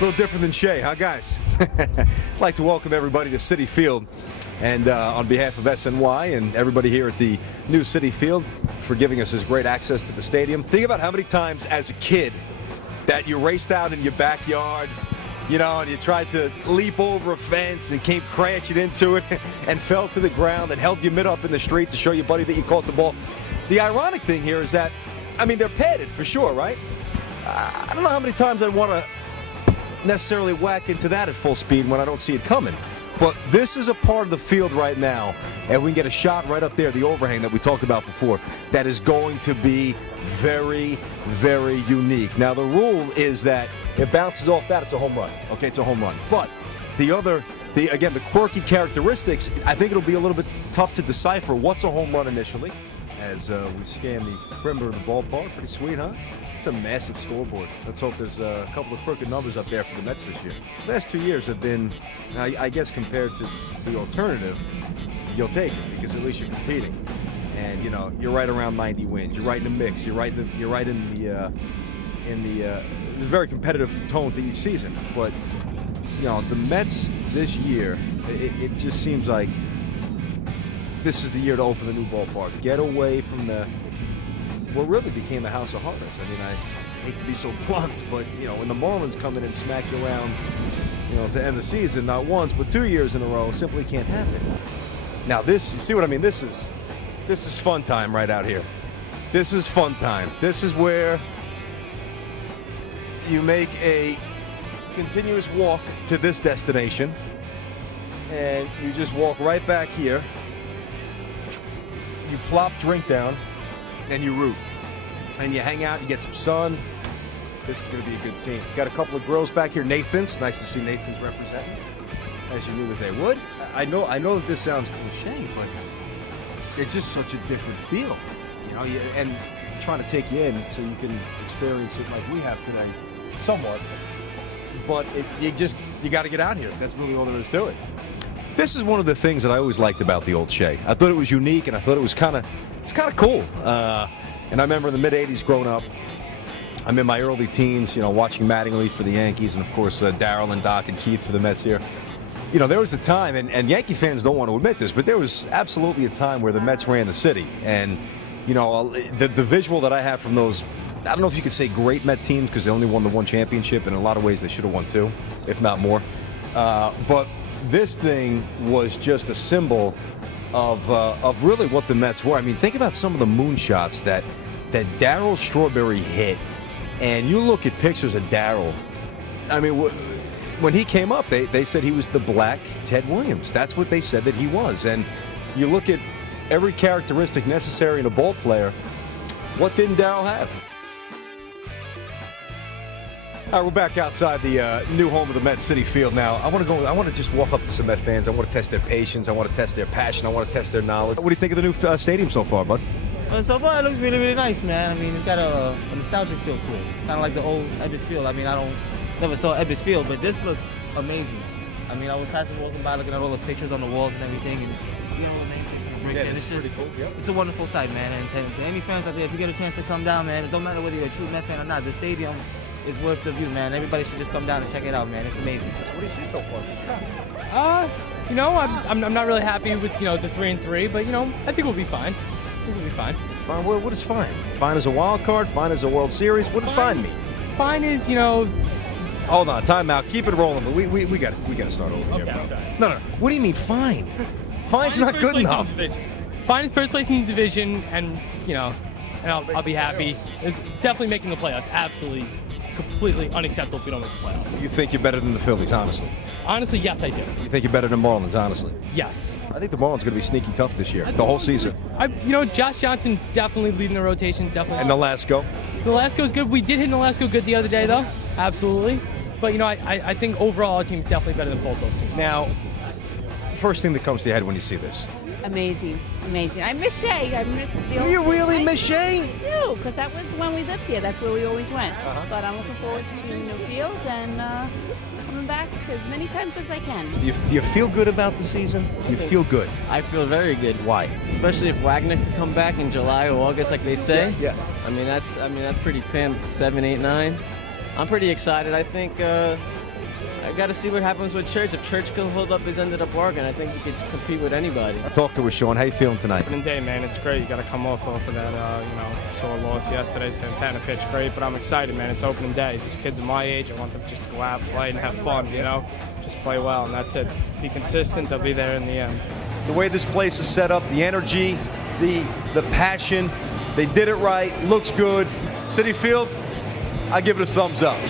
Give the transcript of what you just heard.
A little different than Shea, huh, guys? I'd like to welcome everybody to Citifield, and on behalf of SNY and everybody here at the new Citifield for giving us this great access to the stadium. Think about how many times as a kid that you raced out in your backyard, you know, and you tried to leap over a fence and came crashing into it and fell to the ground and held your mitt up in the street to show your buddy that you caught the ball. The ironic thing here is that, I mean, they're padded for sure, right? I don't know how many times I want to necessarily whack into that at full speed when I don't see it coming. But this is a part of the field right now, and we can get a shot right up there, the overhang that we talked about before, that is going to be very, very unique. Now, the rule is that it bounces off that, it's a home run. Okay, it's a home run. But again, the quirky characteristics, I think it'll be a little bit tough to decipher what's a home run initially. As we scan the perimeter of the ballpark. Pretty sweet, huh? It's a massive scoreboard. Let's hope there's a couple of crooked numbers up there for the Mets this year. The last 2 years have been, I guess, compared to the alternative, you'll take it because at least you're competing. And you know, you're right around 90 wins. You're right in the mix. You're right in the there's a very competitive tone to each season. But you know, the Mets this year, it just seems like this is the year to open the new ballpark. Get away from what really became a house of horrors. I mean, I hate to be so blunt, but you know, when the Marlins come in and smack you around, you know, to end the season, not once but 2 years in a row, simply can't happen. Now this, you see what I mean? This is fun time right out here. This is fun time. This is where you make a continuous walk to this destination, and you just walk right back here. You plop drink down, and you root. And you hang out, you get some sun. This is going to be a good scene. Got a couple of grills back here. Nathan's. Nice to see Nathan's representing, as you knew that they would. I know that this sounds cliche, but it's just such a different feel. You know, and trying to take you in so you can experience it like we have today, somewhat. But you got to get out here. That's really all there is to it. This is one of the things that I always liked about the old Shea. I thought it was unique, and I thought it was kind of cool. And I remember in the mid-'80s growing up, I'm in my early teens, you know, watching Mattingly for the Yankees, and of course Darryl and Doc and Keith for the Mets here. You know, there was a time, and Yankee fans don't want to admit this, but there was absolutely a time where the Mets ran the city. And, you know, the visual that I have from those, I don't know if you could say great Met teams because they only won the one championship, and in a lot of ways they should have won two, if not more. But this thing was just a symbol of really what the Mets were. I mean, think about some of the moonshots that Darryl Strawberry hit, and you look at pictures of Darryl. I mean, when he came up, they said he was the black Ted Williams. That's what they said that he was. And you look at every characteristic necessary in a ball player. What didn't Darryl have? All right, we're back outside the new home of the Mets, Citifield now. I want to just walk up to some Met fans. I want to test their patience. I want to test their passion. I want to test their knowledge. What do you think of the new stadium so far, bud? So far, it looks really, really nice, man. I mean, it's got a nostalgic feel to it. Kind of like the old Ebbets Field. I mean, never saw Ebbets Field, but this looks amazing. I mean, I was walking by looking at all the pictures on the walls and everything, and you know, man, it's just, cool. Yep. It's a wonderful sight, man. And to any fans out there, if you get a chance to come down, man, it don't matter whether you're a true Met fan or not, the stadium is worth the view, man. Everybody should just come down and check it out, man. It's amazing. What do you see so far? You know, I'm not really happy with, you know, the 3-3, but you know, I think we'll be fine. Fine. Fine. What is fine? Fine as a wild card? Fine as a World Series? What does fine mean? Fine is, you know. Hold on, time out. Keep it rolling. But we got to start over here, bro. No. What do you mean fine? Fine's not good enough. Fine is first place in the division, and you know, and I'll be happy. It's definitely making the playoffs. Absolutely, completely unacceptable if we don't make the playoffs. You think you're better than the Phillies, honestly? Honestly, yes, I do. You think you're better than Marlins, honestly? Yes. I think the Marlins are going to be sneaky tough this year, the whole season. You know, Josh Johnson definitely leading the rotation, definitely. And Nolasco? Nolasco's good. We did hit Nolasco good the other day, though. Absolutely. But, you know, I think overall our team's definitely better than both those teams. Now, first thing that comes to your head when you see this? Amazing. I miss Shea. I miss the Do old you really miss Shea? Shea? I do, because that was when we lived here. That's where we always went. But I'm looking forward to seeing the new field and coming back as many times as I can. Do you feel good about the season? Do you feel good? I feel very good. Why? Especially if Wagner can come back in July or August, like they say. Yeah. I mean that's pretty pimped. 7, 8, 9. I'm pretty excited. I think I got to see what happens with Church. If Church can hold up his end of the bargain, I think he could compete with anybody. Talk to us, Sean. How you feeling tonight? Opening day, man, it's great. You got to come off of that, sore loss yesterday. Santana pitched great, but I'm excited, man. It's opening day. These kids are my age. I want them just to go out, play, and have fun, Just play well, and that's it. Be consistent. They'll be there in the end. The way this place is set up, the energy, the passion, they did it right, looks good. Citi Field, I give it a thumbs up.